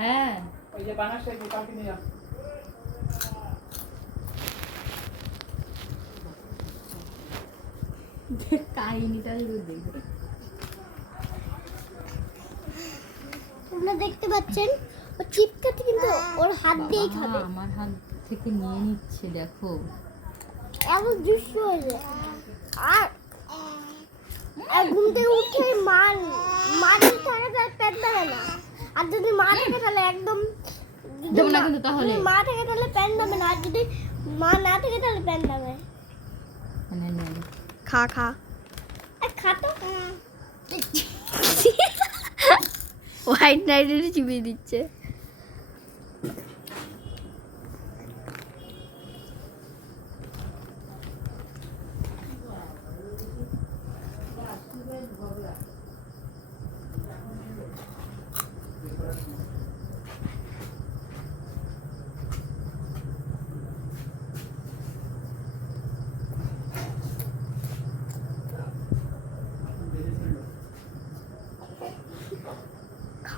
হ্যাঁ। ওই যে বানাসটা একটু কালকে নিয়ে কাহিনীটা শুধু দেখবে। আপনারা দেখতে পাচ্ছেন ও কিন্তু ওর হাত দিয়েই খাবে। আমার হাত থেকে নিয়ে নিচ্ছে দেখো। দৃশ্য হয়েছে আর আর ঘুম থেকে উঠে মা মা যদি থাকে তাহলে প্যান দেবে না। আর যদি মা থাকে তাহলে একদম দেবো না কিন্তু তাহলে। মা থাকে তাহলে প্যান দেবে না আর যদি মা না থাকে তাহলে প্যান দেবে মানে। খা খা হোয়াইট নাইটের চিবিয়ে দিচ্ছে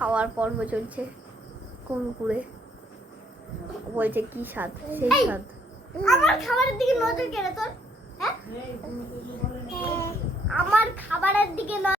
খাওয়ার পর্ব চলছে কুরকুরে। বলছে কি স্বাদ? সেই স্বাদ। আমার খাবারের দিকে নজর কেন তোর হ্যাঁ? আমার খাবারের দিকে